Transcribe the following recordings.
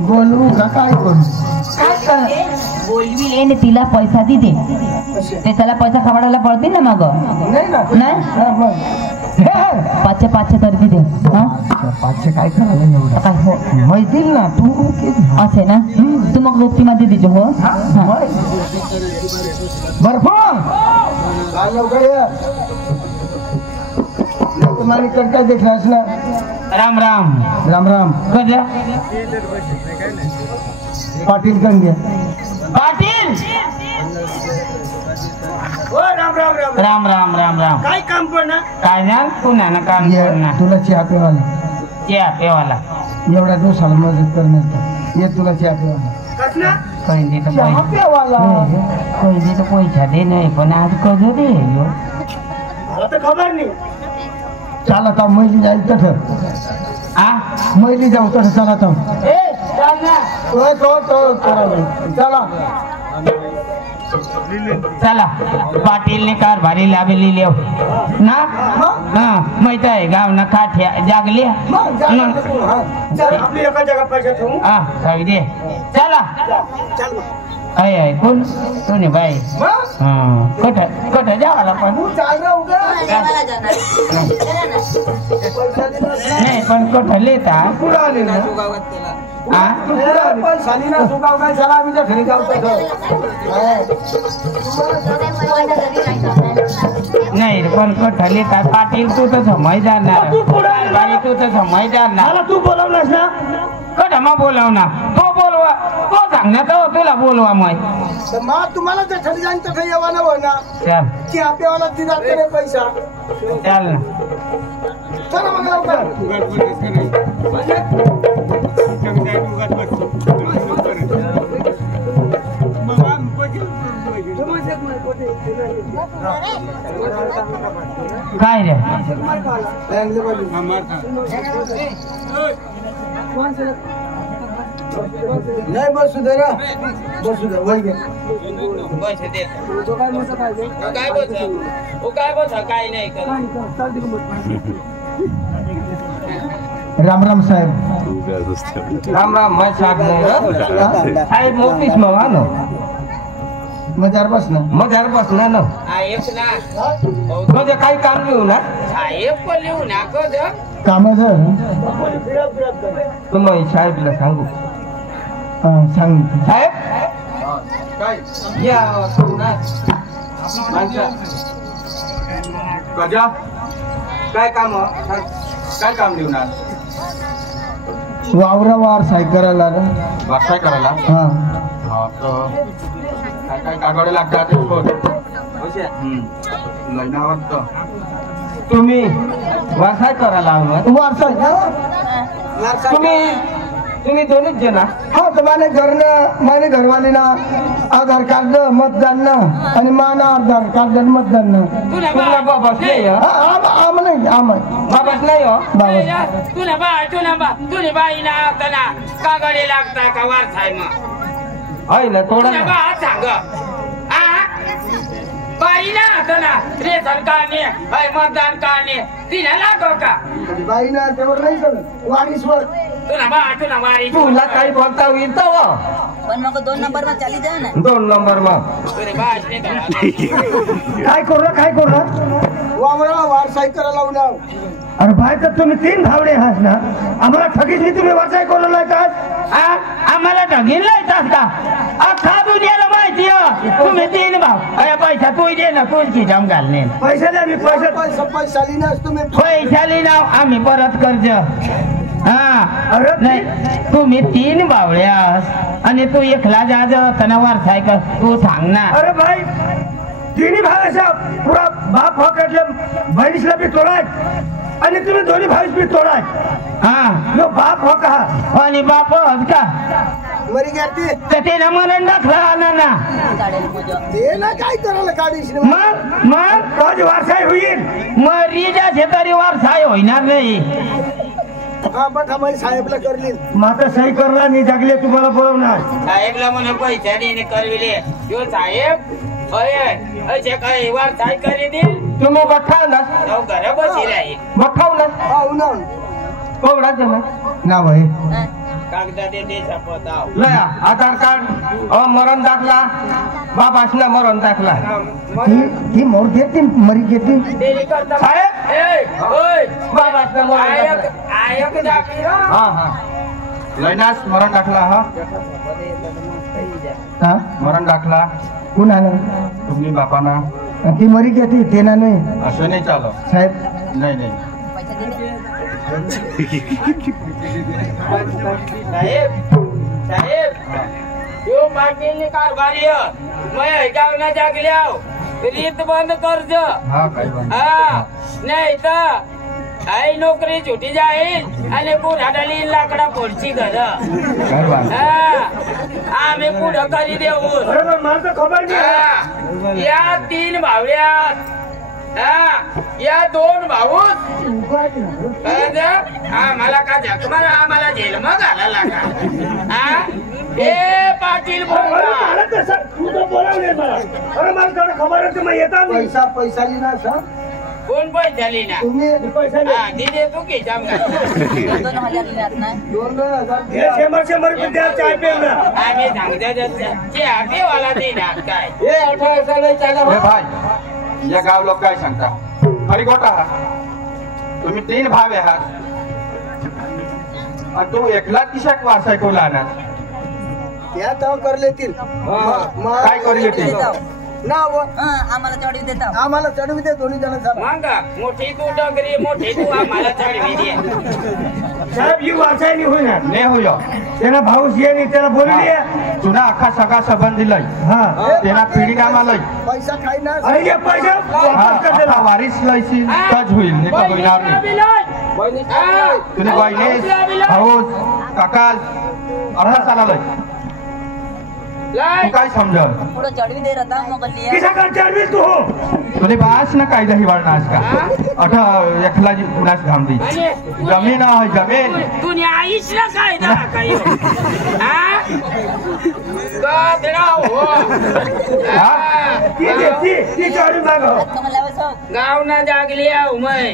बोलू का काय करू बोलवी ने तिला पैसा दे ते त्याला पैसा खवडायला पडते ना मग नाही पाचशे पाचशे तरी दे पाचशे काय करायला एवढं काय हो माहिती ना तू असे ना तू मग रोपटी मध्ये देजो हो तुम्हाला करता देखलास ना राम राम राम राम कजा पाटील गंगे पाटील ओ राम राम राम राम राम राम राम काय काम पण काय ना तू ना काम कर ना तुला चहा पेवाला चहा पेवाला एवढ्या दिवसाला मदत करण्याचा ये तुला चहा पेवाला कसला काही दे तर चहा पेवाला काही दे तर पैसा दे नाही पण आज कधी दे मला तर खबर नाही चला था मैली जाईल तठ मैली जाऊ तठ चला था ए चल ना तो चला चला पाटील ने कारभारी लावली लेव ना माहित आहे गाव ना काठ्या जागली आपली एका जागा पैसा ठेवू काही दे चला चल आहे कोण कोणी बाई कठ जावाला पण नाही पण कठ लेता नाही पण कठ लेता पाटील तू तर समय जाणार तू तर समय जाणार तू बोलवलास ना कठ मग बोलव ना तो बोलवा तो सांगण्यात तुला बोलवा मग तुम्हाला जर ठरी जाईन तर यावा ना ना चल की आपल्याला दिला तरी पैसा चल ना चला मग काय रे नाही बसू दे ना बसू दे वय घे काय नाही राम राम साहेब राम राम मैं साहब नहीं साहेब ऑफिस में आ ना मजार बस ना ना कधी काही काम लिहू ना काम तुम्ही साहेबला सांगू सांग साहेब या गजा काय काम लिहणार वावरावार सायकराला वारसाय करायला हा काय कागडे लागतात लग्नावर तुम्ही वारसाय करायला तुम्ही दोनच जण हा तर माझे घरवाली ना आधार कार्ड मतदान ना आणि माना आधार कार्ड मतदान ना तुला बाबाच नाही बाबाच नाही हो तुला बाई ना कागडे लागता का वारसाय मग होय ना थोडं सांग बाई ना रेशन काढणे मतदान काढणे तिला लागो का बाई ना त्यावर नाही करत वारीसवर तुला काही बोलता होईल तर पण मग 2 नंबर में चली जाए ना 2 नंबर में काय करू वावरा वारसाई करायला लावणार अरे भाई तर तुम्ही 3 भावडे आहात ना आम्हाला ठगीतली तुम्ही वारसाई करायला लावतात आम्हाला ठगील लावतात का अख्खा दुनियाला माहिती तुम्ही 3 भाव पैसा तू दे ना तुझी जाम घालणे पैसा द्या मी पैसा लिहिणार तुम्ही पैसा लिहिणार आम्ही परत कर्ज अरे नाही तुम्ही 3 भावड्यास आणि तू एकला जा तना वारसाय कर तू सांग ना अरे भाई 3 भावाचा पुरा बाप हकटले बहिणीला बी तोडाय आणि तुम्ही दोन्ही भाईस बी तोडाय यो बाप हो का आणि बाप का मरी गेली तर ते ना मरण दाखला ना ते ना काय करायला काढीस मग रोज वारसाई होईल मरी जाते तरी वारसाय होणार नाही साहेबला करली माता सही करला नाही जागले तुम्हाला बोलवणार साहेबला म्हणून पैसा देणे करविले यो साहेब अये असे काही वारसाय करी दे तुम्ही बठा ना घर बसी राहील बठा नाव कोवडा जण नाव आहे लय आधार कार्ड मरण दाखला बाबासला मरण दाखला ती मोर घेते मरी घेते साहेब बाबासला मरण दाखला हा हा लयनास मरण दाखला हा हा मरण दाखला कुणाला तुम्ही बापाना ती मरी घेते ते ना नाही असं नाही चालत साहेब नाही नाही साहेब यो पाटील कारभारी मैं गावना जागल्या रीत बंद करज हा काही बंद हा नाही तर आई नोकरी छुटी जाईल आणि पुढाली लाकडा फोडची घर काही बंद आम्ही पुढं करी देऊ अरे मला तर खबर नाही या 3 भावड्यात या 2 भाऊच आम्हाला का झकमार आम्हाला जेल मग घालायला का ए पाटील मला तसं तू तर बोलावले मला अरे मला थोडं खबर आहे तुम्ही येता मी पैसा लिहिला सर कोण पैशाली ना तुम्ही पैसा नाही दिदे तू की जाम 2000 लिहिलात ना 2000 हे 100 रुपये चाय पेला आम्ही सांगते वाला देणार काय हे 18 साल चालू ए भाई या गाव लोक काय सांगता खरी गोटा आहात तुम्ही 3 भाव आहात आणि तू एकला किशाक वारसाय को लाणार त्या तर करलेतील काय करू येते नाव आम्हाला चढवी देता आम्हाला चढवी दे दोन्ही जण मांगा मोठी तू डगरी मोठी तू आम्हाला चढवी दे साहेब ही वाचाय नाही होईना ने होयो त्याला भाऊस ये नाही त्याला बोलली तुना अख्खा सगळा संबंध दिलाय हा तेना पिढी कामालाय पैसा खाई ना अरे ये पैसा वापस कर देला वारीस लयची तज होईल नाही तर होणार नाही तुझे बहिणी भाऊ काका 18 साला तू काय समजा पुढे चढवी दे रता मग लिया किसा कर चढवी तू हो तुझे बास ना कायदा हिवाळ नाश का अठा एकला नाश घाम दी जमीन आहे जमीन दुनिया आईसला काय दा काय गादरा हो ती चढवी माग कमला बसो गाव ना जागलिया उमय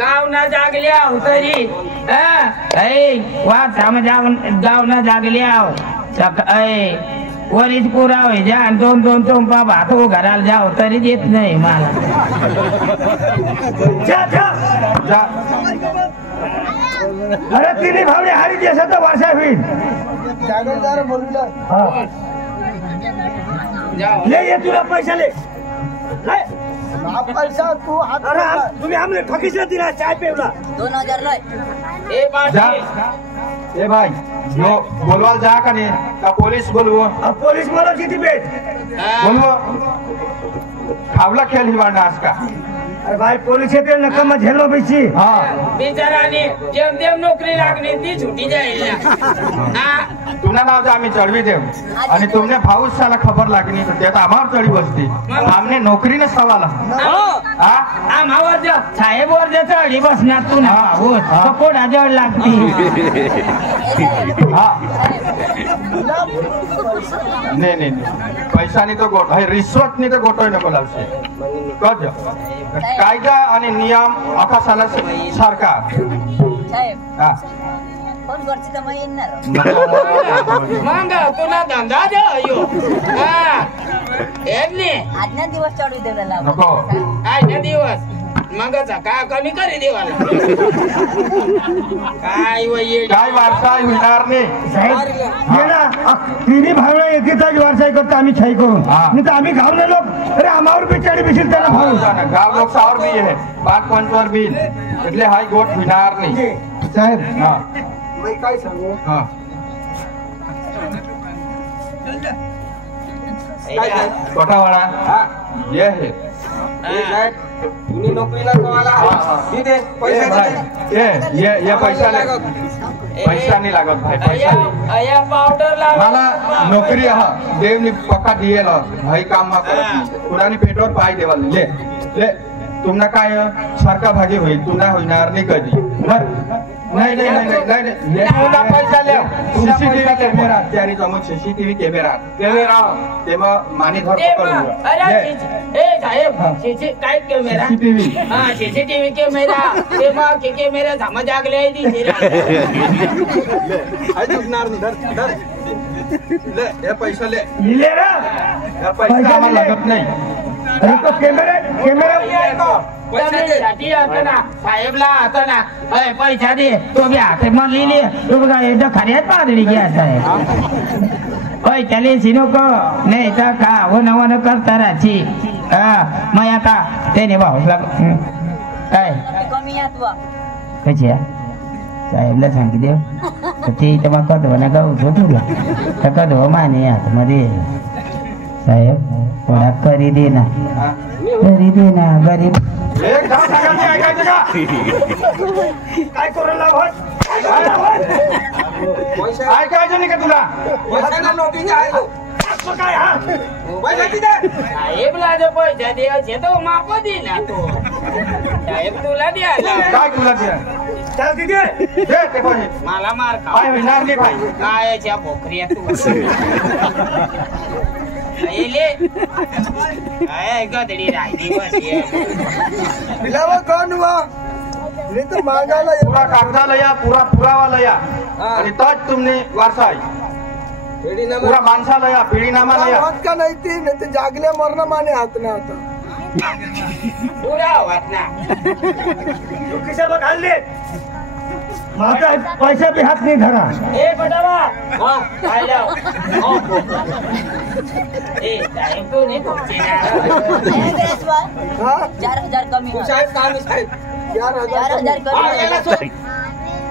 गाव ना जागलिया तरी वा समजा गाव ना जागलिया वरीच पुरा होय जा 2 चोंपा भात घराला जाव तरी देत नाही मला जा अरे तिने भावने हारी देशाचा वारसा होईल जागरदार बोलला ले ये तुला पैसा ले हा पैसा तू हात अरे तुम्ही आम्हाला ठकीसला दिला चाय पेवला 2000 लय ए जा पाटील ए भाई यो बोलवाल जा का नाही का पोलीस बोलवो अब पोलीस मला किती भेट बोलवो खावला खेळ हिवाळ नाश का अरे भाई पोलीस येते नक्कम झेलो बैची हा बिचाराने जेम तेम नोकरी लागली ती छुटी जाईल ना तुमना नाव जा आम्ही चढवी देऊ आणि तुमने भाऊस साला खबर लागली तर त्यात आम्हावर चढी बसते आमने नोकरीने सवाला हा आम्हावर साहेब वर चढी बसणार तू ना भाऊ कोणा जवळ लागते हा नाही नाही पैसा नाही तो गोट रिश्वत नाही तो गोटोय नको लावશે कज कायदा आणि नियम अखा साला सरकार साहेब हा कोण वरची तर मग येणार मग तुला धंदा द्या अयो एरली आजना दिवस चढवी देवला नको काय ना दिवस मग का कमी करी देवाला काय वय काय वारसा होणार नाही साहेब ये ना तिन्ही भावना एकेचाच वारसाई करतो आम्ही छाई करून हा. नाही तर आम्ही गावले लोक अरे आम्हावर बिचारी बिशील त्याला भाऊ गाव लोक सावर बी आहे बाग पंचवर बी એટલે हाय गोट होणार नाही साहेब हा मी काय सांगू हा कोटावाडा हा ये है तुम्ही नोकरीला सवाला तिथे पैसा ये पैसा पैसा नाही लागत भाई पैसा नाही अया पावडर मला नोकरी हा देवनी पक्का दिएल भाई काम मा करत पुरानी पेट्रोल पाय देवाल ले ले तुमना काय सारखा भागी होईल तुमना होणार नाही कधी बर नाही नाही नाही नाही नाही तुला पैसा लिहा सीसीटीव्ही कॅमेरा त्यारी जमून सीसीटीव्ही कॅमेरा तेव्हा माने घर पकडून अरे ए साहेब काय कॅमेरा सीसीटीव्ही हा सीसीटीव्ही कॅमेरा ते मग कॅमेरा समज आगले ले हे पैसा ले लिहिले रा या पैसा आम्हाला लागत नाही अरे तो कॅमेरा साहेबला आता ना पैसा दे तो बी हात मग लिहिले तो बघा एकदा खऱ्यात पादळी घ्या साहेब पैशाले सिनोक नाही तर का वन वन करता राची मग आता त्याने भाऊला काय कमी आहे तू कशी साहेबला सांगितले ते इथं मग कधो ना गाऊ तुला तर कधो माने आतमध्ये साहेब थोडा करी दे ना गरीब एक दहा सांगायची ऐकायचं का काय करू लावत ऐकायचं नाही का तुला पैसा नोटीस आहे असं काय हा पैसा किती साहेबला जो पैसा द्यायचे तो माप दिला तो साहेब तुला द्यायला काय तुला द्या चल तिथे दे ते पाहिजे मला मार काय होणार नाही पाहिजे कायच्या भोकऱ्या तू काय गदडी राहिली बस कोण हुआ नहीं तो मांगाला पूरा कागजाला या पूरा पुरावाला या आणि तोच तुमने वारसा आहे पूरा माणसाला या पिढीनामाला या का नहीं थी नहीं तो जागले मरना माने हाथ ना आता पुरा होत ना तू खिशात घालले माझा पैसा बी हात नाही धरा ए पटावा काय लाव ए साहेब तू नाही पोहोचे हाँ 4,000 कमी है। साहेब काम साहेब 4,000 कमी है।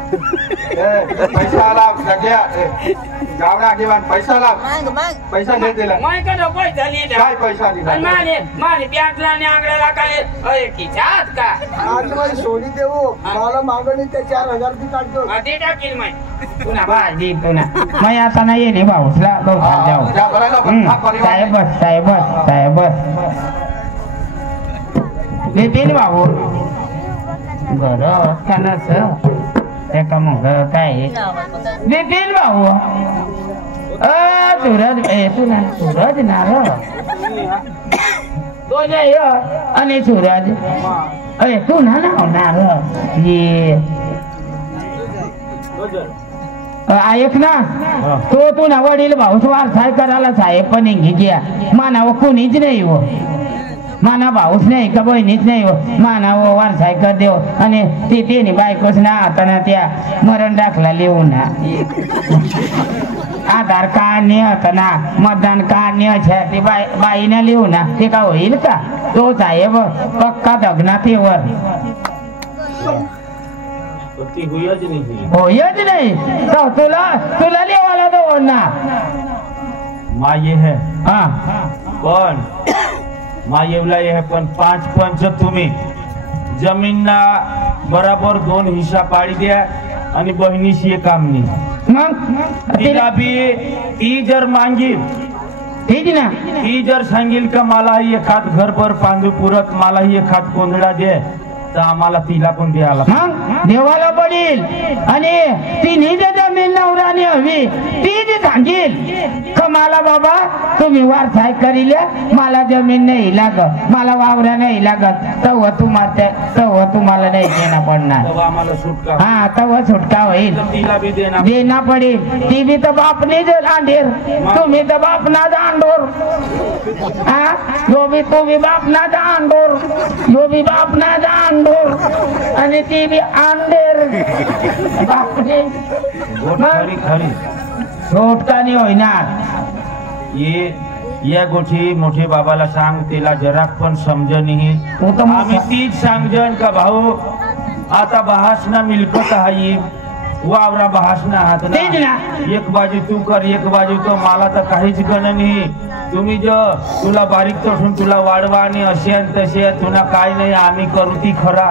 पैसा आला सगळ्या गावना आगेवान पैसा आला मांग मांग पैसा नाही दिला मैं का पैसा लिहिला काय पैसा दिला माने बँकला आणि आंगड्याला काय अय खिचात का आज मैं सोडी देऊ मला मागणी ते 4,000 ती काढतो ते टाकील मैं पुन्हा भाजी पुन्हा मैं आता नाही येणे भाऊसला जाऊ त्या भरायला बघा परिवार साहेब बस बिपिन भाऊ बरं कानाच ते का मग काय बिपिन भाऊ सूरज नारो तो नाही आणि सूरज अरे तू ना होणार ये ऐक ना तो ना वडील भाऊच वारसाय करायला साहेब पण घ्या मानावं कोणीच नाही हो माना भाऊच नाही का बहिणीच नाही हो मानावं वारसाय कर देव आणि ती तेनी बायकोच ना आता ना त्या मरण दाखला लिहून ना आधार कार्ड नाही ना मतदान कार्ड नाही ती बाईनं लिहू ना ते का होईल का तो साहेब पक्का दगना तेवर होयच नाही तो तुला लिहायला दो ना माये है हा पण मायेवला हे पण 5 पंच तुम्ही जमीनना बराबर 2 हिस्सा पाडी द्या आणि बहिणीशी एक काम नाही मग तिला बी ती जर मागील ठीक ना ती जर सांगेल का मलाही एखाद घरभर पांडू पुरत मलाही एखाद कोंदडा दे तर आम्हाला तिला पण द्यायला मग देवाला पडेल आणि तिन्ही जर जमीन नवराने हवी ती जी सांगेल का मला बाबा तुम्ही वारसाय करील्या मला जमीन नाही लागत मला वावरा नाही लागत तेव्हा तुम्हाला नाही देणं पडणार तेव्हा आम्हाला सुटका हा तेव्हा सुटका होईल तिला बी देणार देना पडेल ती बी तर बापने अंडेर तुम्ही तर बापनाच अंडोर हा जो बी तुम्ही बापनाच अंडोर जो बी बापनाच अंडोर आणि ती बी अंडेर बापने खरी खरी सुटका नाही होईनार ये या गोष्टी मोठे बाबाला सांग तिला जरा पण समजणी तो तर आम्ही तीच सांगजन का भाऊ आता बहासना मिलकत आहे वावरा बहासना हात तेच ना. एक बाजू तू कर एक बाजू तो मला तर काहीच गण नाही तुम्ही जो तुला बारीक तसून तुला वाढवा आणि असे आणि तसे तुला काय नाही आम्ही करू ती खरा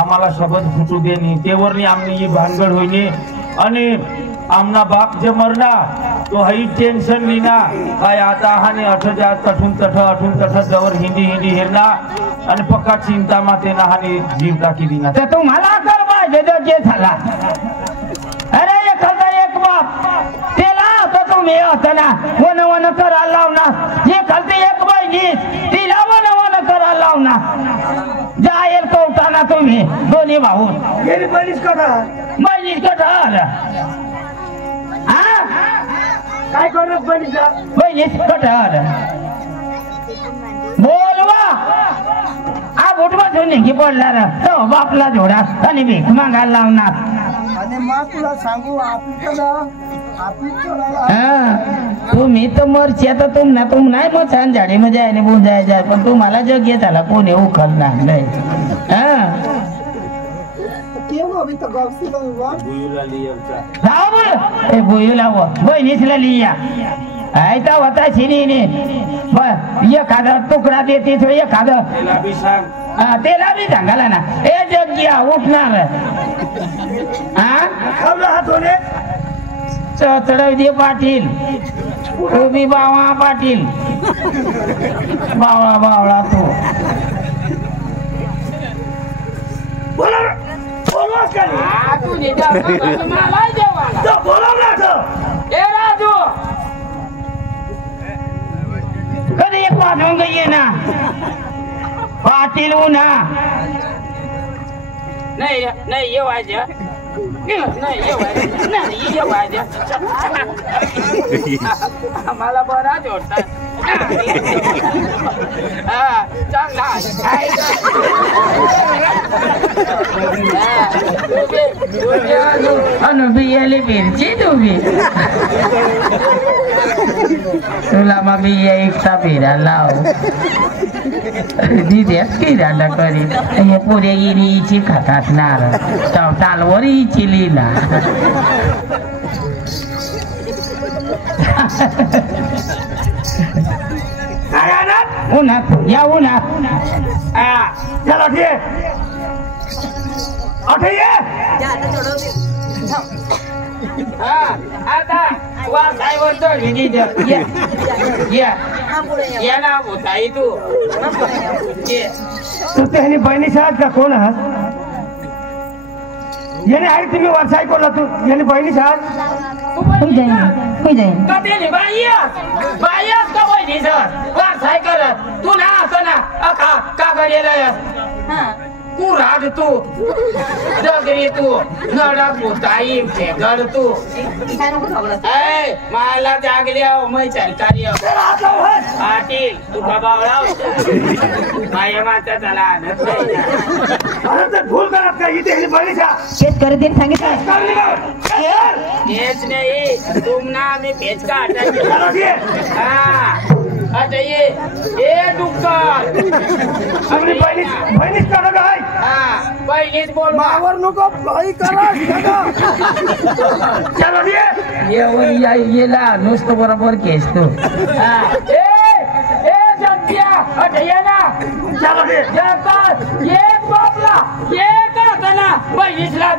आम्हाला शब्द फुटू देणे तेवरनी आमनी ही भानगड होईने आणि आमना बाप जे मरना तो हई टेन्शन लिना काय आता हाने 8,000 तठून तठ जवर हिंदी हिरना आणि पक्का चिंता माते ना हाने जीव टाकी दिना तर तुम्हाला अक्कल पाहिजे जे झाला अरे एखादा एक बाप त्याला होता तुम्ही होता वन वन करायला लावणार जे खालते एक बहिणी तिला वन वन करायला लावणार जाहीर कवटाना तुम्ही दोन्ही भाऊ बहिणीच कथा बहिणीच कठार काय करत बहिणीचा बहिणीच कठार बोलवा हा बोट बसून निघी पडणार तो बापला जोडा आणि भीक मागायला लावणार आणि मग तुला सांगू तुम्ही तर मरची आता तुम नाही मग छान झाडी मध्ये आहे बोल जायचं पण तुम्हाला जग येत आला कोणी उखलणार नाही बोयूला बहिणीसला लिया ऐका होता शिनी एखादा तुकडा देते एखादा त्याला बी सांगाला ना ए जग्या उठणार चढव दे पाटील उभी बावा पाटील बावळा बावळा तू कधी एक पाठवून ये ना पाटील ना नाही नाही येवायचं आम्हाला बरा जोडतात चांगला बियाले मिरची तुम्ही तुला मग बिया एकटा फिरायला लाव दिद्याच फिरायला करीत हे पुढे गिरीची खातात नार चालवर इची लिहिला उन्हात या उन्हात चला ठीक आता वासाईवर चढवी या ना होताई तू त्याने बहिणीचा आहात का कोण आहात याने आहे तुम्ही वारसाई कोणला तू याने बहिणीचा आहात वारसाई करत तू ना असं ना अखा का करेल तू राग तू जगरी तू नडक होताई फेगर तू मला जागली मै सरकारी पाटील तुका बावळा माझ्या माता त्याला आणत नाही भूल करत का इथे बहिणीचा शेतकरी दिन सांगितलं हेच नाही तुम ना आम्ही पेच का आता ये डुक्कर बहिणीच का काय पहिलीच बोल मावर नको भाई करा चलो येला नुसतं बरोबर केस तू एक बापला एक ना बहिणीला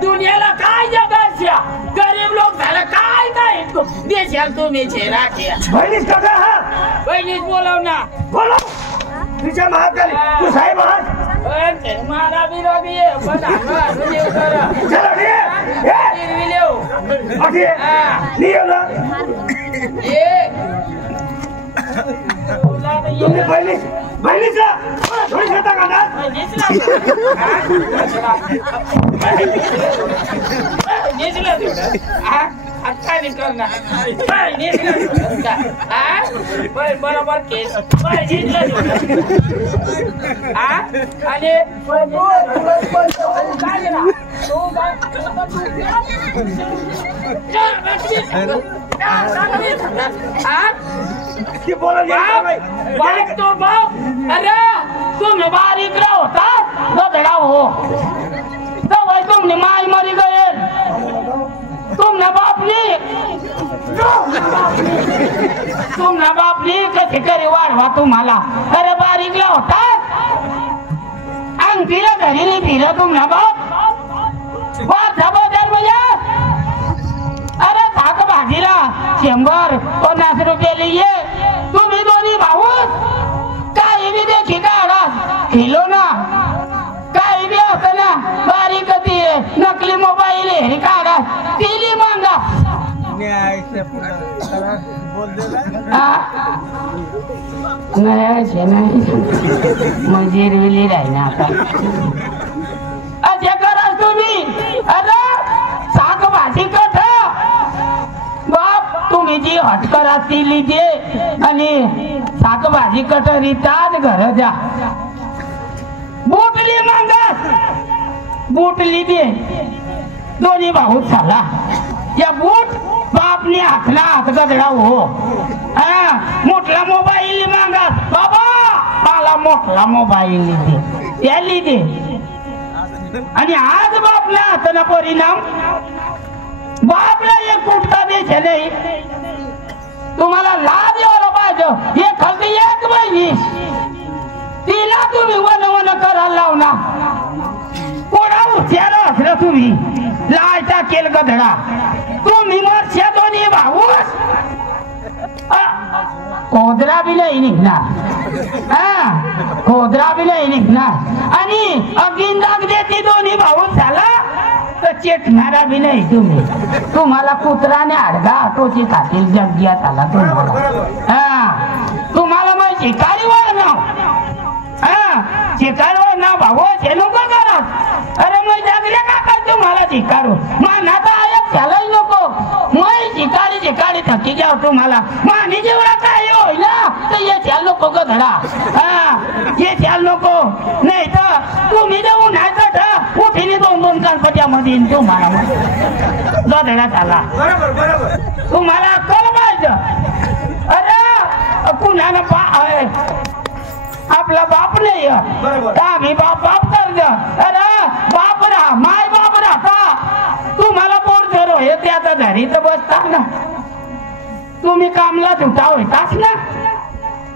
दुनियाला काय जगायच्या गरीब लोक झालं काय काय देशाल तुम्ही बहिणीच का हा बहिणीच बोलव ना बोलो तुझ्या महाकाली तू साहेब आहात मला विरोधी आहे पण चलो तुम्ही बहिणीचा थोडी खाता का बरोबर केस आणि अरे तुम्ही बारीक होता बदला हो तब तुमने माई मरी गए तुमना बापनी कशी करी वाढवा तुम्हाला अरे बारीकला होता अंगठीला घरी नाही फिर तुमना बाप बदल अरे थाक भाजीला 150 रुपये लिये तुम्ही दोन्ही भाऊ काही बी देखी काढा खिलौना काही बी होतं ना बारीक ती नकली मोबाईल हे काढा तिली मांगा नाही म्हणजे रिली राही ना आता असे करा तुम्ही अरे साग भाजी कठ बाप तुम्ही जी हटकरा ती लिजे आणि साग भाजी कठ रिताज घर जा बुटली मांगस बुटली दे दोन्ही भाऊ झाला या बूट बापने हातला हात गदडा हो मोठला मोबाईल मागत बाबा मला मोठला मोबाईल दे याली दे आणि आज बापला हाताला परिणाम बापला एक कुठता द्यायचा नाही तुम्हाला लाज यायला पाहिजे एखादी एक बहिणी तिला तुम्ही वन वन करायला लावना कोणा हुशार असलं तुम्ही लायचा केल गधडा तुम्ही मरशा दोन्ही भाऊस खोदरा बी नाही निघणार खोदरा बी नाही निघणार आणि अगीन दाग देते दोन्ही भाऊ झाला तर चेटणारा बी नाही तुम्हाला कुत्राने आडगा आटोची खातील जग्यात आला तुम्हाला मग शिकारी वळ ना शिकार वळ ना भाऊ हे नको करत अरे मग जगले का कर तुम्हाला शिकारू मानाचा आयत झालाही नको मग शिकारी थकी जाव तुम्हाला मानी जेवढा काय होईल तर ये चाल नको ग धडा ये चाल नको नाही तर तुम्ही जाऊन उठीने दोन गणपत्यामध्ये तुम्हाला गधडा झाला तुम्हाला कळ पाहिजे अरे कुणाला आपला बाप नाही आम्ही बाप कर अरे बाप राहा माय बाप राहता तुम्हाला पोर जर हे त्याचा घरी तर बसता ना तुम्ही कामला झुटा होताच ना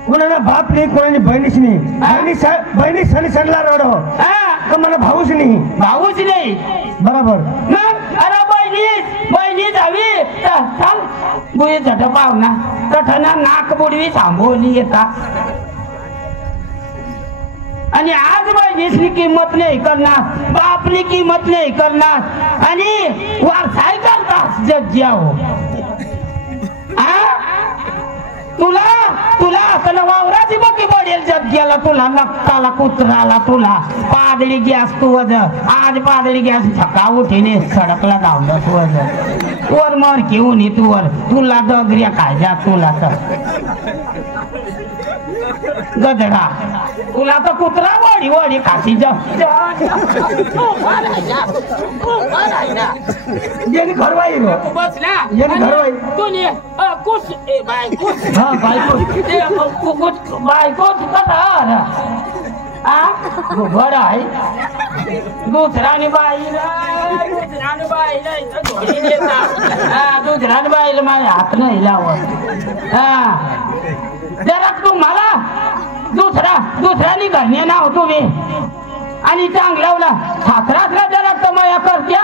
कोणाला बाप नाही कोणाने बहिणीच नाही बहिणी सणी सणला रडो मला भाऊच नाही बरोबर मग अरे बहिणी जावी चाल बुई झट पाहुणा तठना नाक बुडवी थांबवली येता आणि आज बहिणीची किंमत नाही करणार बापनी किंमत नाही करणार आणि वारसाय करतात जग्या हो तुला असं वावराची बकी पडेल जग्याला तुला नक्काला कुत्राला तुला पादळी गॅस तू आज पादळी गॅस छका उठीने सडकला धावलं तू वर मर घेऊन तुला डगऱ्या खायच्या तुला तर गधडा तुला तर कुत्रा वडी खाती घरवाई बायको बरं आहे दुसऱ्याने बाईला माझ्या हात नाही लावत जरा तुम्हाला दुसऱ्याने घरने नाव तुम्ही आणि चांगला सासरा जरा कमाया करत्या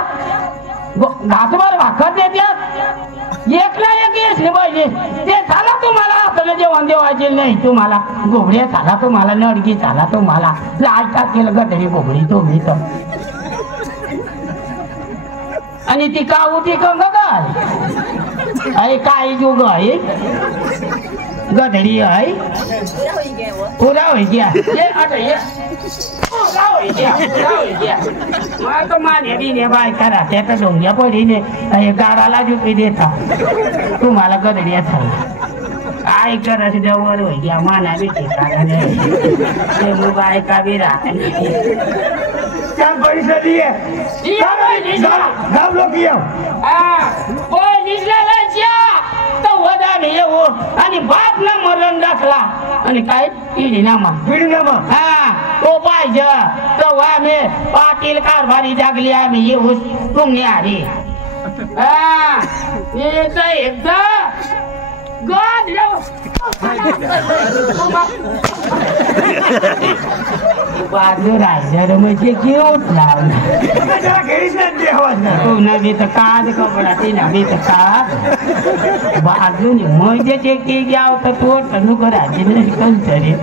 घासभर भाकर देत्यात एक ना एक येसले पाहिजे ते झाला तुम्हाला आपल्याला जेवण देवायचे नाही तुम्हाला घोबड्या झाला तुम्हाला नडगी झाला तुम्हाला लालटा केलं गदडी घोबडी तुम्ही तर आणि ती काऊ ती कंग काय काय जोग आहे गधडी आहे पूरा हो गया ये अरे ये पूरा हो गया मैं तो माने भी ने बाय करा ते तो डोंगिया पड़ी ने ये गाडाला जुपी देता तुम्हाला गधडी था आई करस जवर हो गया माना भी ठिकाना ने ये मुबाई का भी रात क्या पैसा दिए गाव लोग किया ओ निसला तो वदा नाही हो आणि बाप ना मरण दाखला आणि काय पिढीनामा तो पाहिजे तो आम्ही पाटील कारभारी जागली आम्ही येऊ तुम्ही आली एकदा गद बाजू राहिलं म्हणजे घेऊच लावलं त्याला घेईच नाही ते आवाज ना तू नवी तर काज कपडा ती नवी तर काज बाजूने म्हणजे ते की घ्याव तर तू तनु करायची नाही कोणतरी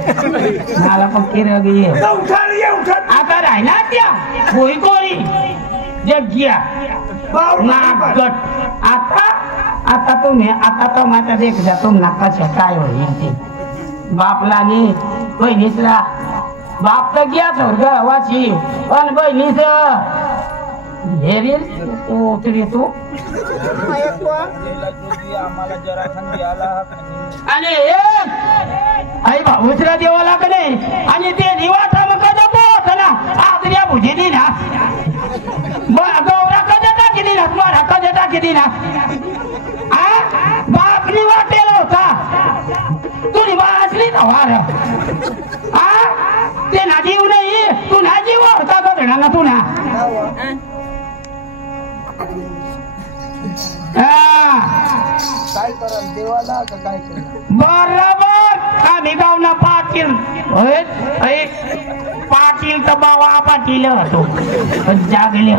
मला पण किरग ये उठा रे उठा आता राहिला त्या कोई कोरी जग्या बावळ नागट आता तुम्ही आता तो माझा देख जा तुम नकाशा काय होईल ते बापला नी बहिणीसला बाप तर घ्या स्वर्ग वाची पण बहिणीच हे रे तू तू आणि आई भाऊसरा देवाला का नाही आणि ते निवासा मग कदा पोहोच ना आदर्या भुजीनी ना गौरा कदा टाकी ना तुम्हाला कदा टाकी ना बाप निवाटेला होता तू निवासली ना वार ते ना जीव नाही तू ना जीव होता बघणार ना तू ना काय करा देवाला का काय करा बरोबर आम्ही गावना पाटील पाटील तर बावा पाटील होतो जागले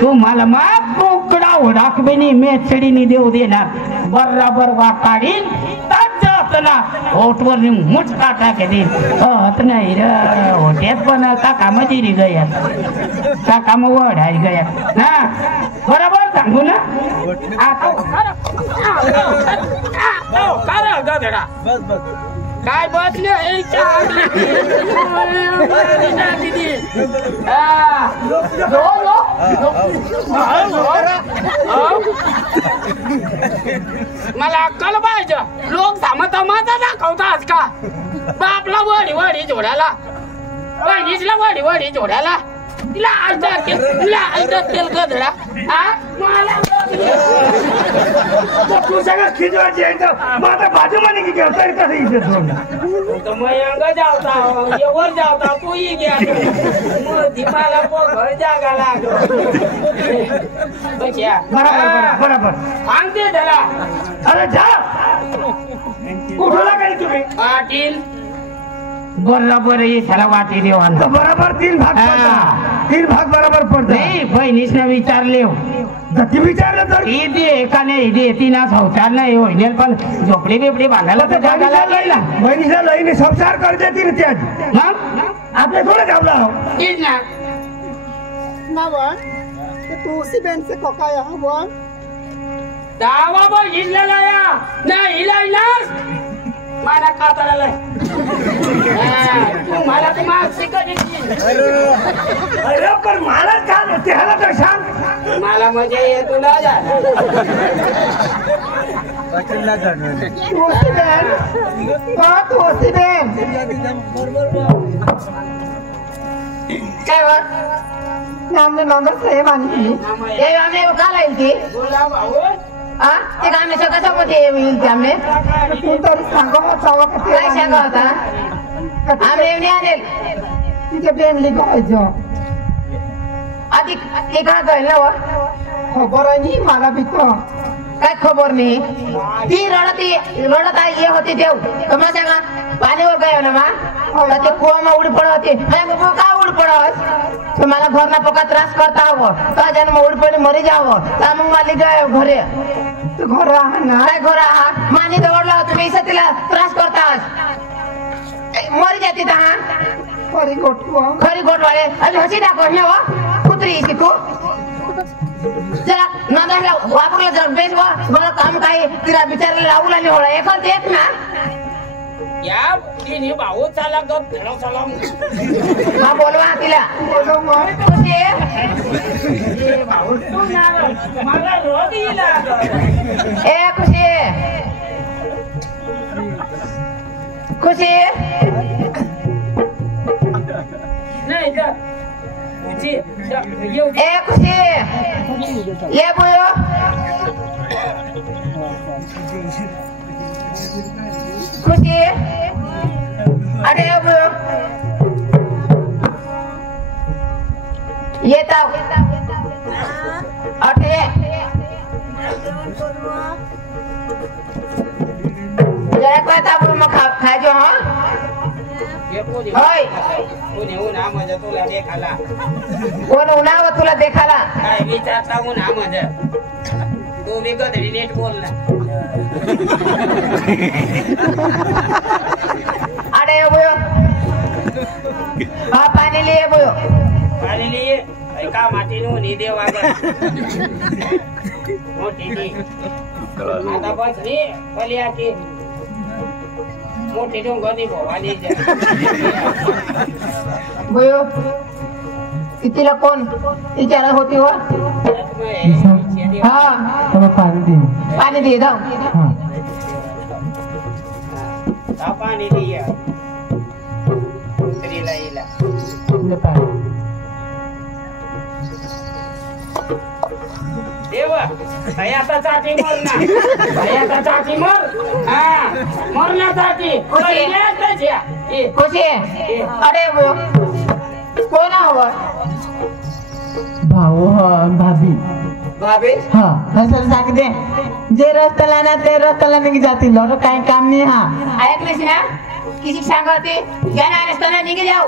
तुम्हाला मग बोकडा राखबेनी मेचडीनी देऊ देणार बराबर वाकाडीन ना ओटवर मुचका टाके देईन होत नाही र होत्यात पण काका मध्ये रे गया काका मग वडाय गया ना बरोबर सांगू ना आता काय बसले मला अक्कल पाहिजे लोक थांबता दाखवतात का बापला वडी वडी जोड्याला बहिणीला वडी वडी जोड्याला तिला तेल गधडा तू सगळं खिजवायची एकदम माझा बाजू मध्ये की घेऊ तरी कसं इथे मयंग जावता वर जावता तू ही घ्या मला घर जागा लागलो बरोबर सांगते त्याला अरे जा कुठला काही तुम्ही पाटील बरोबर त्याला वाटी देवाना बरोबर तीन भाग बरोबर पडतो नाही बहिणीसने विचारले ती विचारलं तर ती दे का नाही दे ती ना संसार नाही होईल पण झोपडी बिपडी बांधायला तर जागा लागेल ना बहिणीला लईने संसार कर देतील त्यात मग आपल्या थोडं गावला तीच ना तू उसी बहन से कोका यहाँ हुआ दावा बहिणीला लाया नाही लायलास मला कातळाला तू मला तर मागची कधी अरे पण मला काय त्याला तर सांग मला मजा ये तुला काय वर आमने नंबर साहेब आणली हे आम्ही का लाईल ती बोला भाऊ ते आम्ही कशामध्ये येईल ते आम्ही तू तरी सांगा काय सांगा होता आम्ही आणेल तिथे बेनली पाहिजे आधी ते काय कळलं व खबर आहे मला बी काय खबर नाही ती रडत आहे ये होती देव तुम्हाला सांगा पाणीवर गयो ना मा ते कुवामा उडी पडत होती का उडी पडत मला घर ना पका त्रास करता हवं का जन्म उडी पडली मरी जावं तर मग मला गयो घरे घर काय घर मानी दवडला तुम्ही तिला त्रास करता मरी जाती हा खरी गोटवाळे अरे हसी दाखव कुत्री की तू जरा नंदा वापरला जर बेस मला काम काय तिला बिचारायला लावू लागली होला एखाद येत ना या तिने भाऊ चाला गप चला हा बोलवा तिला भाऊ मला रोज येईल ए खुशी खुशी नाही ए खुशी ये बोलो खुशी अरे बोलो येता अठे जरा कहता मग खा जो हाँ होय कोण उन्हावं तुला देखाला काय विचारता उन्हामध्ये तू बी गधडी नीट बोल ना अरे बोयो हा पाणी लिये बोयो पाणी लिये का माती नी देव मोठी ती आता बस रे पलिया की मोठी डोंगरी भवानी बोयो तिला कोण विचारा होती व हा पाणी दे जाऊ पाणी लिया स्त्रीला येला देवा भैयाचा चाची मर ना भैयाचा चाची मर हा मरण्यासाठी खुशी अरे बोयो कोण हवं भाऊ भाभी भाभी हा असं सांगते जे रस्त्याला ना ते रस्त्याला निघी जातील और काही काम नाही हा ऐकलीस ना किसी सांगते ज्याने रस्त्याला निघी जाऊ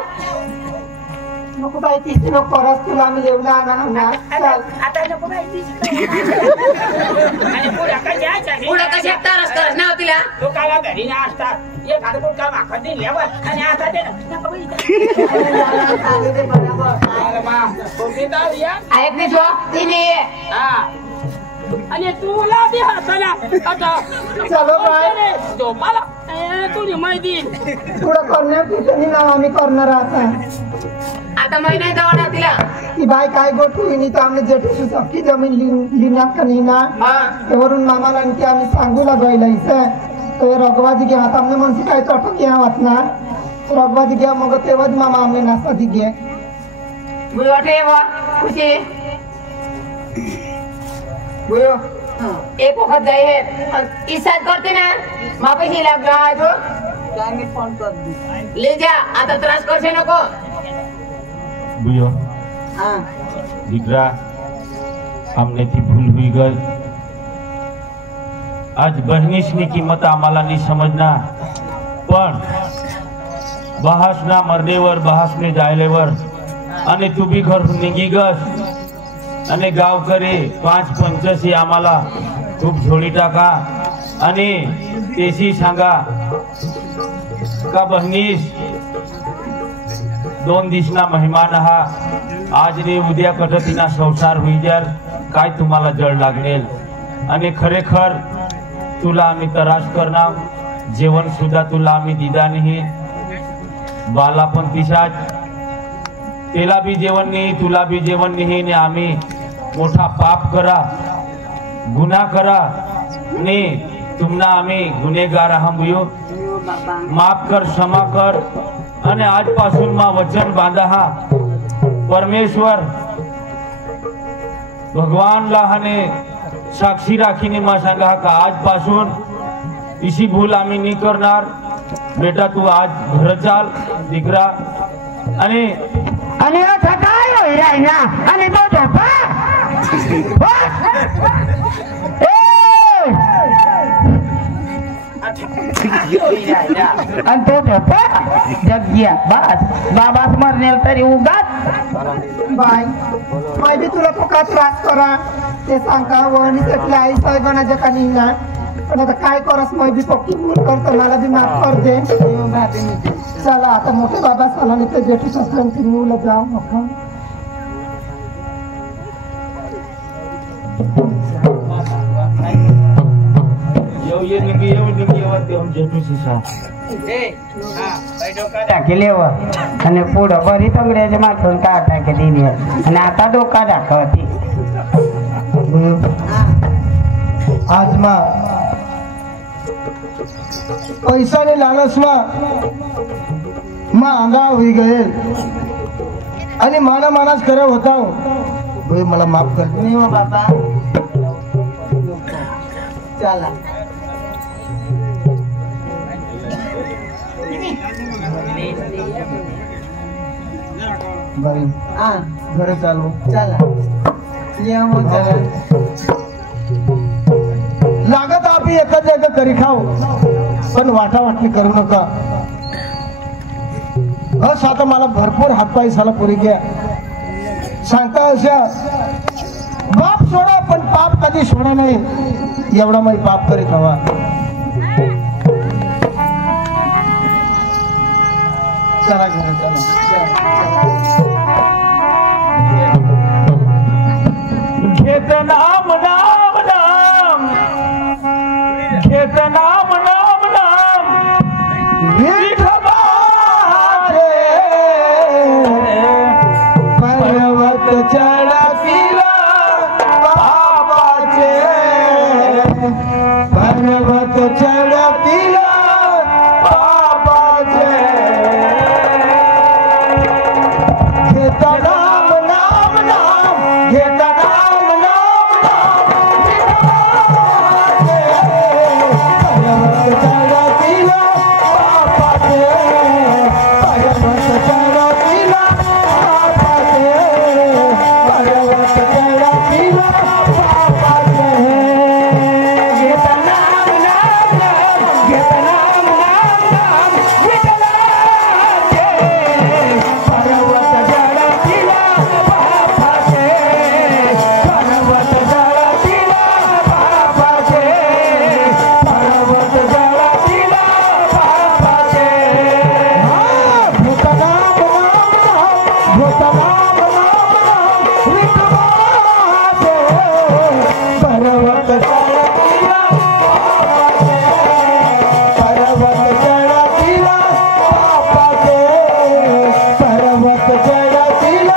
नको बाई तीच नको परत तुला आम्ही जेवला ना आता नको माहिती आणि पुढे कशा तरस करस ना तिला तो काला घरी ना असतात एक हात का माखा दिल्यावर आणि आता ते ऐकलीस तिने आणि तुला बी हाताला आता चलो बाय झोपाला तुझी माहिती पुढं करण्यात ना आम्ही करणार आता आता महिना जवळ तिला ती बाई काय गोठली तर आम्ही जेठी अख्खी जमीन लिहिण्यात का नाही ना त्यावरून मामाला आणखी आम्ही सांगू लागला इथं तो रघवाजी घ्या आता आम्ही म्हणते काय चटक घ्या वाचणार रघवाजी घ्या मग तेव्हाच मामा आम्ही नाश्ता घे खुशी एक वक्त जाइए इसाद करते ना मापे ही लग रहा है जो जाएंगे फोन कर दी ले जा आता त्रास करसे नको बुयो हाँ दिकरा हमने ती भूल हुई गई आज बहिणीशनी किंमत आम्हाला नाही समजणार पण बहासना मरदेवर बहासने जायलेवर आणि तू बी घरून निघी गस आणि गावकरी 5-5 आम्हाला खूप झोडी टाका आणि तेशी सांगा का बहिणीस 2 दिसना मेहमान हा आज रे उद्या कटतीना संसार होई जाल काय तुम्हाला जळ लागेल आणि खरेखर तुला आम्ही तराश करणार जेवण सुद्धा तुला आम्ही दिदा नाही बाला पण पिशाच तेला बी जेवण नाही तुला बी जेवण नाही ने आम्ही मोठा पाप करा गुन्हा करा ने तुमना आम्ही गुन्हेगार आहात बुयो माफ कर क्षमा कर आणि आजपासून मा वचन बांधा हा परमेश्वर भगवान लाहाने साक्षी राखीने मा सांगा का आजपासून इशी भूल आम्ही नाही करणार बेटा तू आज घर चाल दिकरा आणि आता काय होई राहिना आणि तो झोपा आणि तो झोपा जग्या बस बाबाच मरनेल तरी उगाच बाय बाय बी तुला तो का त्रास करा ते सांगा वणी त्यातली आई साहेबांच्या कानी ना पण आता काय करस मै बी पक्की भूल करतो मला बी माफ कर दे चला आता मोठे बाबा चला नाही तर जेठी असलं की मुलं जाऊ नको ये निकी वाते हम जेठू सीसा टाकेलेवर आणि पुढं बरी तंगड्याच्या माथून का टाके दिली आणि आता डोका दाखवती आज मा पैसा ने लालच मा आंगा हुई गए आणि माना मानाच खरं होता भाई मला माफ कर नहीं हो बाबा चला बाई हाँ घरे चालू चला ये हो चला लागत आपली एका जागा करी खाऊ पण वाटावाटणी करू नका बस आता मला भरपूर हातपाय साला पुरी घ्या सांगता अशा बाप सोडा पण पाप कधी सोडा नाही एवढा मी पाप करीत हवा चला घरा घेत नाम नाम नाम घेत नाम नाम नाम पर्वत चढतीला बापाचे पर्वत चढतीला बापाचे घेत नाम नाम नाम घेत नाम नाम नाम पर्वत चढतीला बापाचे पर्वत चढतीला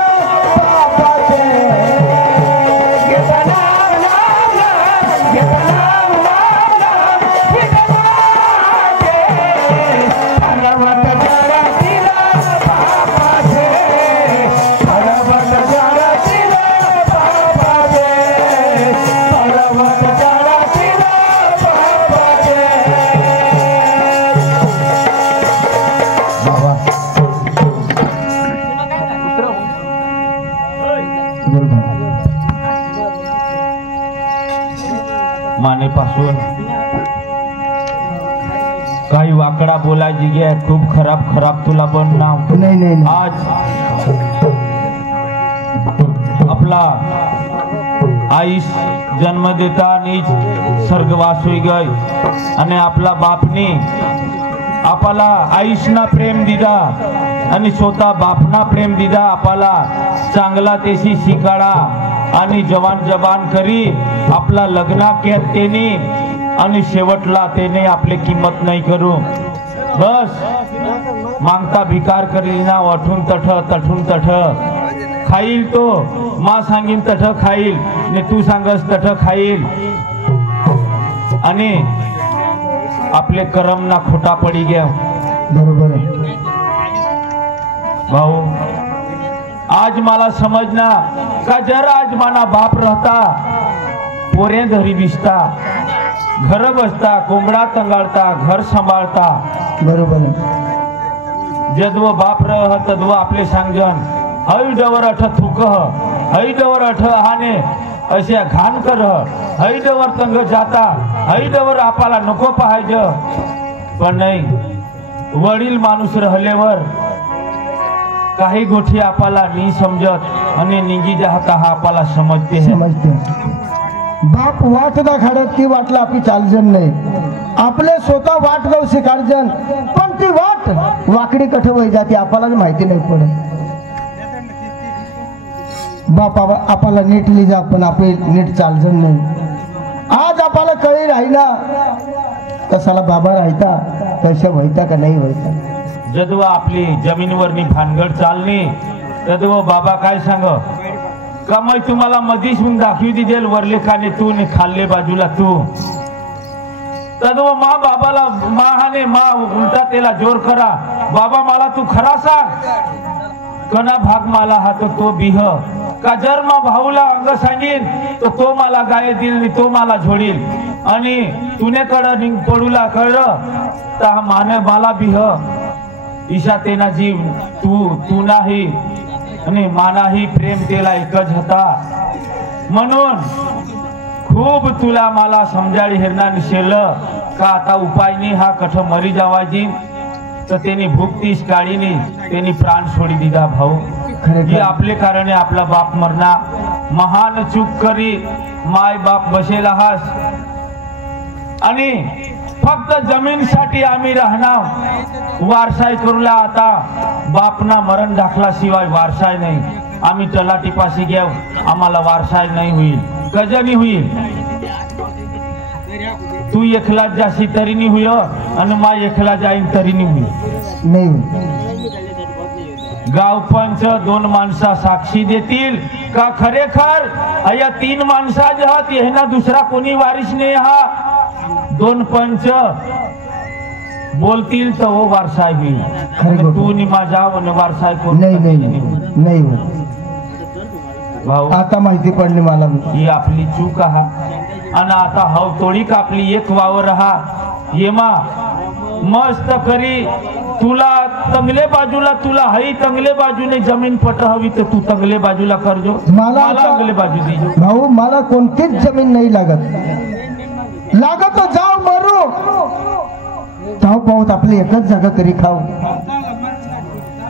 मानेपासून काही वाकडा बोलायची गे खूप खराब खराब तुला पण नाव नाही नाही आज आपला आईस जन्म देता नीच स्वर्गवास होई गई आणि आपला बापनी आपला आईसना प्रेम दिदा आणि स्वतः बापना प्रेम दिदा आपला चांगला तेशी शिकाडा आणि जवान जबान करी आपला लग्ना केर तेनी आणि शेवटला तेने आपले किंमत नाही करू बस मागता भिकार करी ना वठून तठ खाईल तो मा सांगीन तठ खाईल ने तू सांगस तठ खाईल आणि आपले करम ना खोटा पडी गया बरोबर भाऊ आज मला समजना का जर आज माना बाप रहता पोरे घरी बिसता घर बसता कोंबडा तंगाळता घर सांभाळता बरोबर जदव बाप रह तदव आपले सांगजन हई डवर अठ थुक हई डवर अठ हाने अशा घाण कर हई डवर तंग जाता हई डवर आपला नको पाहायचं पण नाही वडील माणूस रहलेवर काही गोष्टी आपल्याला नाही समजत आणि निगी जाता हा आपल्याला समजते बाप वाट दाखडत ती वाटला आपली चालजन नाही आपले स्वतः वाट गाव शिकारजन पण ती वाट वाकडी कठ वय जाते आपल्याला माहिती नाही पडत बाप आपल्याला नीट लिजा पण आपली नीट चालजन नाही आज आपल्याला कळी राहिला कसाला बाबा राहता तशा व्हायता का नाही व्हायता जदव आपली जमीनवरनी भानगड चालणी तदव बाबा काय सांग कमाई तुम्हाला मधीच म्हणून दाखवी दिदेल वरले खाणे तू ने खाल्ले बाजूला तू तदव मा बाबाला माहाने मा उलटा त्याला जोर करा बाबा मला तू खरा सांग कना भाग मला हा तो बिह का जर मा भाऊला अंग सांगीन तो मला गाय दिल तो मला झोडील आणि तुने कड निंग पडूला कळ ता माने मला बिह ईशा तेना जीव तू नाही आणि मानाही प्रेम तेला एकच होता म्हणून खूप तुला मला समजाळी हेरना निशेल का आता उपाय नाही हा कठ मरी जावायची तर त्यांनी भूक तीस काळीनी त्यांनी प्राण सोडी दिला भाऊ. ही आपले कारणे आपला बाप मरणा महान चूक करी माय बाप बसेला हास आणि फक्त जमीनसाठी आम्ही राहणार वारसाय करूला. आता बापना मरण दाखला शिवाय वारसाय नाही. आम्ही तलाठीपाशी घेऊ आम्हाला वारसाय नाही होईल कजनी होईल. तू एकला जाशी तरी नाही होईल आणि मा एकला जाईन तरी नाही होईल. नाही गाव पंच दोन माणसा साक्षी देतील का खरेखर या तीन माणसा जहात येना दुसरा कोणी वारिस नाही. हा दोन पंच बोलतील तर वो वारसाय होईल. तू निमा जाव आणि वारसाय कोण नाही भाऊ. आता माहिती पडली मला ही आपली चूक हा आणि आता हव तोडीक आपली एक वावर हा येमा मस्त करी तुला तंगले बाजूला तुला हई तंगले बाजूने जमीन पट हवी तर तू तंगले बाजूला करजो मला तंगले बाजू दीजो. भाऊ मला कोणतीच जमीन नाही लागत जाऊ मरू जाऊ पाहत आपली एकच जागा करी खाऊ.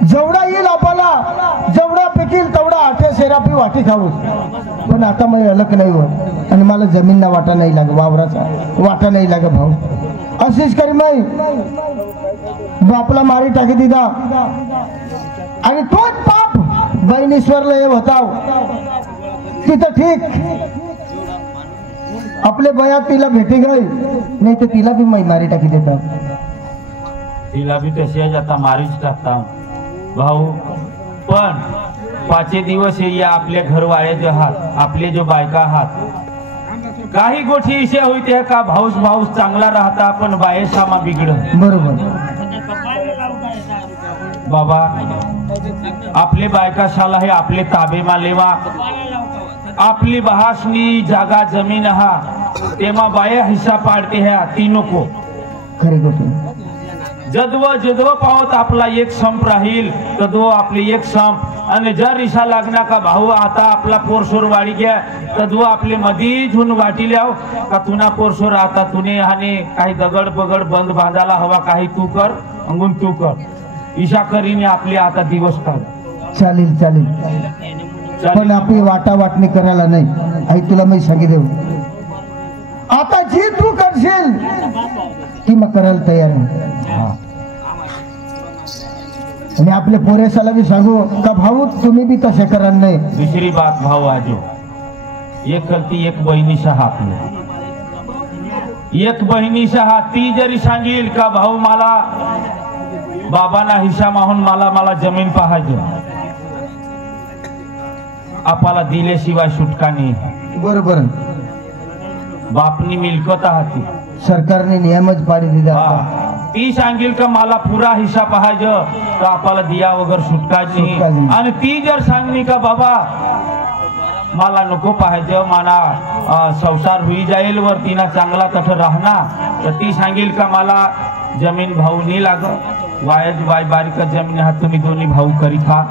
जेवढा येईल आपल्याला जेवढा पिकील तेवढा आठ्या शेरापी वाटी खाऊ. पण आता मला अलग नाही होत आणि मला जमीन ना वाटा नाही लाग वावराचा वाटा नाही लाग भाऊ. अशीच करी माई बापला मारी टाकी दिदा आणि तोच पाप बहिणीश्वरला हे होताव तिथं ठीक. आपले बयात तिला भेटी गई नाही तर तिला बी मारी टाकी देतात. तिला बी तशी आता मारीच टाकता भाऊ. पण 5 दिवस या आपल्या घरवाळे जो आहात आपले जो बायका आहात काही गोष्टी विषय होते का भाऊस चांगला राहता पण बाये सामा बिघड. बरोबर बाबा आपले बायका शाला हे आपले ताबे मा लेवा. आपली बहासनी जागा जमीन हा तेव्हा बाया हिस्सा पाडते ह्या तीनों को. खरी गोष्ट जदव पावत आपला एक संप राहील तदव आपली एक संप आणि जर रिसा लागना का भाऊ आता आपला पोरसोर वाढी घ्या तदव आपले मधी झुन वाटी ल्याव का तुना पोरसोर आता तुने हाने काही दगड बगड बंद बांधायला हवा काही तू कर अंगून तू कर ईशा करीने आपले आता दिवस काढ. चालेल पण आपली वाटा वाटणी करायला नाही. आई तुला मी सांगितलं आता जी तू करशील ती मग करायला तयार नाही. आणि आपले पोरेसाला बी सांगू का भाऊ तुम्ही बी तसे करा नाही. दुसरी बात भाऊ आजो एक करती एक बहिणीचा हात एक बहिणीचा हात ती जरी सांगेल का भाऊ मला बाबांना हिस्सा माहून मला जमीन पाहायचं आपल्याला दिल्याशिवाय सुटका नाही. बरोबर बापनी मिलकत आहात सरकारने नियमच पाडी दिला. ती सांगेल का मला पुरा हिस्सा पाहायचं तर आपल्याला दिया वगैरे सुटका नाही. आणि ती जर सांगली का बाबा मला नको पाहायचं मला संसार होई जाईल वर तिना चांगला तठ राहणार तर ती सांगेल का मला जमीन भाऊ नाही लागत वाय बारीक जमीन हा तुम्ही दोन्ही भाऊ करी खा.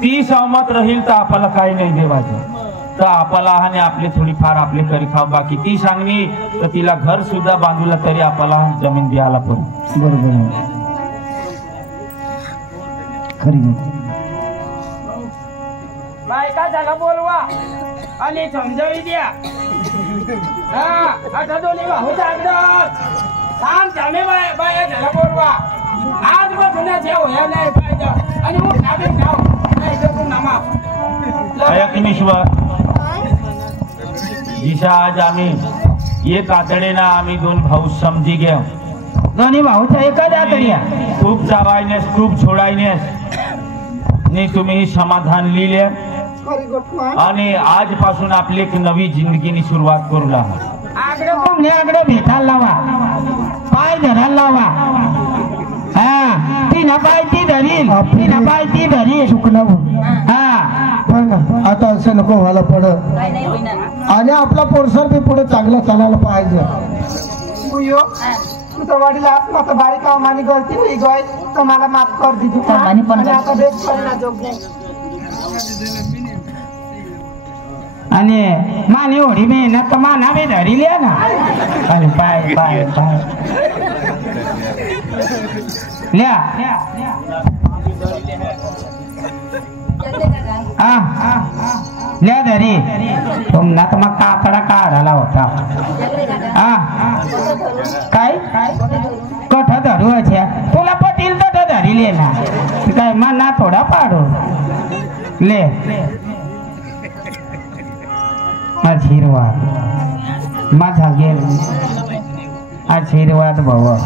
ती सहमत राहील तर आपल्याला काही नाही देवायचं तर आपल्याला आणि आपले थोडीफार आपले करी खाव. बाकी ती सांगणी तर तिला घर सुद्धा बांधूला तरी आपल्याला जमीन द्यायला पडेल. बरोबर खरी बायका झाला बोलवा आणि समजावी द्या. आता दोन्ही भाऊ जागतात काम त्याने बाया झाला बोलवा आज बसून होया नाही पाहिजे आणि मग खाबे खाव नाही तर नामा दिशा आज आम्ही एक आतडेना आम्ही दोन भाऊ समजी घ्या. दोन्ही भाऊचा एकच आतड्या खूप जावायनेस खूप छोडायनेस ने तुम्ही समाधान लिहिले आणि आजपासून आपली एक नवी जिंदगीनी सुरुवात करू लागा. आगडं कोंबणे आगडं भेटायला लावा पाय धरायला लावा. ती ना पाय ती धरील ती ना पाय ती धरील चुकणं. पण आता असं नको व्हायला पडत काय नाही होईना. आणि आपला पोरसर बी पुढे चांगला चालायला पाहिजे. तुझं वडील आता बारीक मानी गलती हुई गय तो मला माफ कर दीजिए. मानी पण गलती. आता बेच पडना जोग नाही. आणि माने होडी मेहनत तर माना बी धरी लिया ना. पाय पाय पाय ल्या ल्या धरी तुमना तर मग काकडा काढायला होता काय कठ धरू अच्छा तुला पटील तर धरी ना काय मना थोडा पाडू ले आशीर्वाद माझा गेल आशीर्वाद भाऊ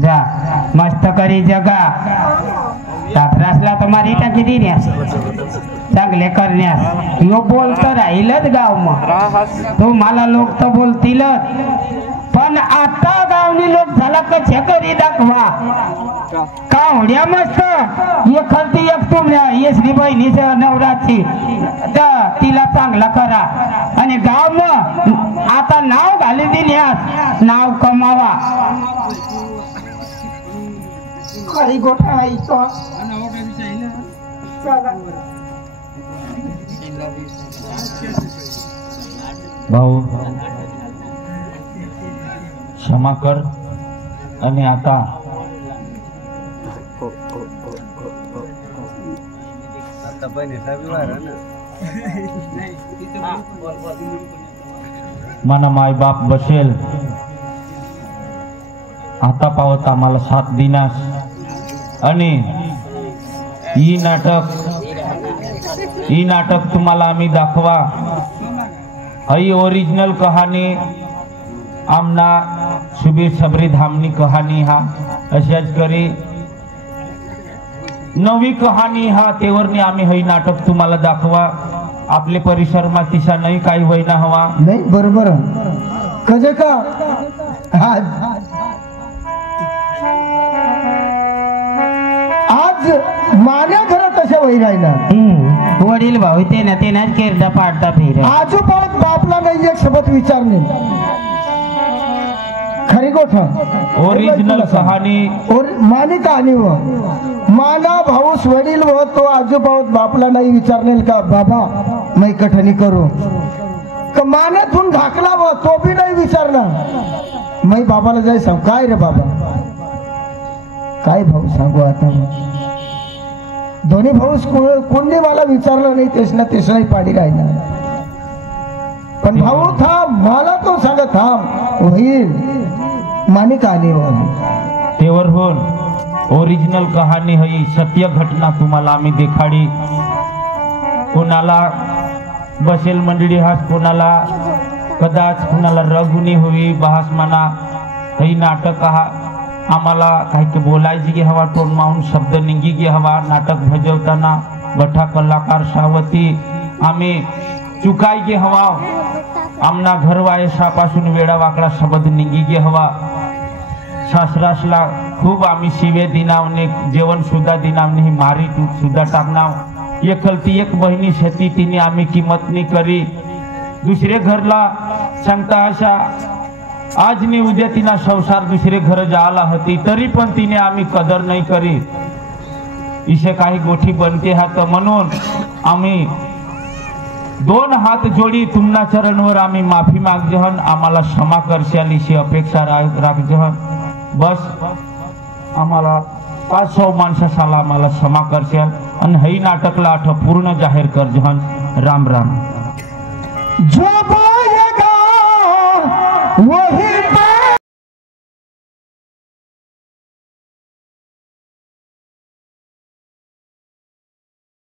जा मस्त करी जगा सापरासला तुम्हाला टाकी देण्यास चांगले करण्यास यो बोलत राहीलच गाव मग तुम्हाला लोक तर बोलतीलच पण आता गावनी लोक झाला कशा करी दाखवा कावड्या मस्त एखादी एक तुमच्या येसरी बहिणीच्या नवराची तिला चांगला करा आणि गाव मग आता नाव घाली दिल्यास नाव कमावा खरी गोठा आईचं भाऊ क्षमा कर आणि आता मना माय बाप बसेल आता पावत आम्हाला साथ दिनास आणि ही नाटक तुम्हाला आम्ही दाखवा ही ओरिजिनल कहाणी आमना सुबीर सबरी धामनी कहाणी हा अशाच करी नवी कहाणी हा तेवरनी आम्ही ही नाटक तुम्हाला दाखवा आपले परिसर मातीसा नाही काही होईना हवा नाही बरोबर कजे का आज माझ्या घरात अशा वही राहिला वडील भाऊ ते ना केरडा पाडता फिर आजोबात बापला नाही एक शब्द विचारणे खरी गोठा ओरिजिनल कहाणी मानी कहाणी व माना भाऊस वडील व तो आजोबात बापला नाही विचारणे का बाबा मैं कठणी करू का मानातून ढाकला व तो भी नाही विचारणार मैं बाबाला जाय सांग काय रे बाबा काय भाऊ सांगू आता दोन्ही भाऊ कोणी मला विचारलं नाही तेच ना तेसराही पाडी राहिला पण भाऊ थांब मला तो सांगत थांब होईल मानी कहाणी तेवर होऊन ओरिजिनल कहाणी ही सत्य घटना तुम्हाला आम्ही देखाडी कोणाला बसेल मंडळी हास कोणाला कदाच कोणाला रघुनी होई बहास म्हणा ही नाटक हा आम्हाला काही बोलायची की हवा तोंड मावून शब्द निघी की हवा नाटक भजवताना गठा कलाकार सावती आम्ही चुकाय की हवा आमना घर वायसापासून वेळा वाकडा शब्द निघी की हवा सासरासला खूप आम्ही शिवे दिनावने जेवण सुद्धा दिनावने ही मारी सुद्धा टाकनाव एकलती एक बहिणी शेती तिने आम्ही किंमत नाही करी दुसरे घरला सांगता अशा आज नी उद्या तिना संसार दुसरे घर जायला होती तरी पण तिने आम्ही कदर नाही करी इसे काही गोठी बनते हात म्हणून आम्ही दोन हात जोडी तुमना चरणवर आम्ही माफी मागजहन आम्हाला क्षमा करशाल इशी अपेक्षा राखजहन बस आम्हाला 500 माणसाला आम्हाला क्षमा करशाल आणि हे नाटकला आठ पूर्ण जाहीर करजहन राम राम जो बोलेगा वही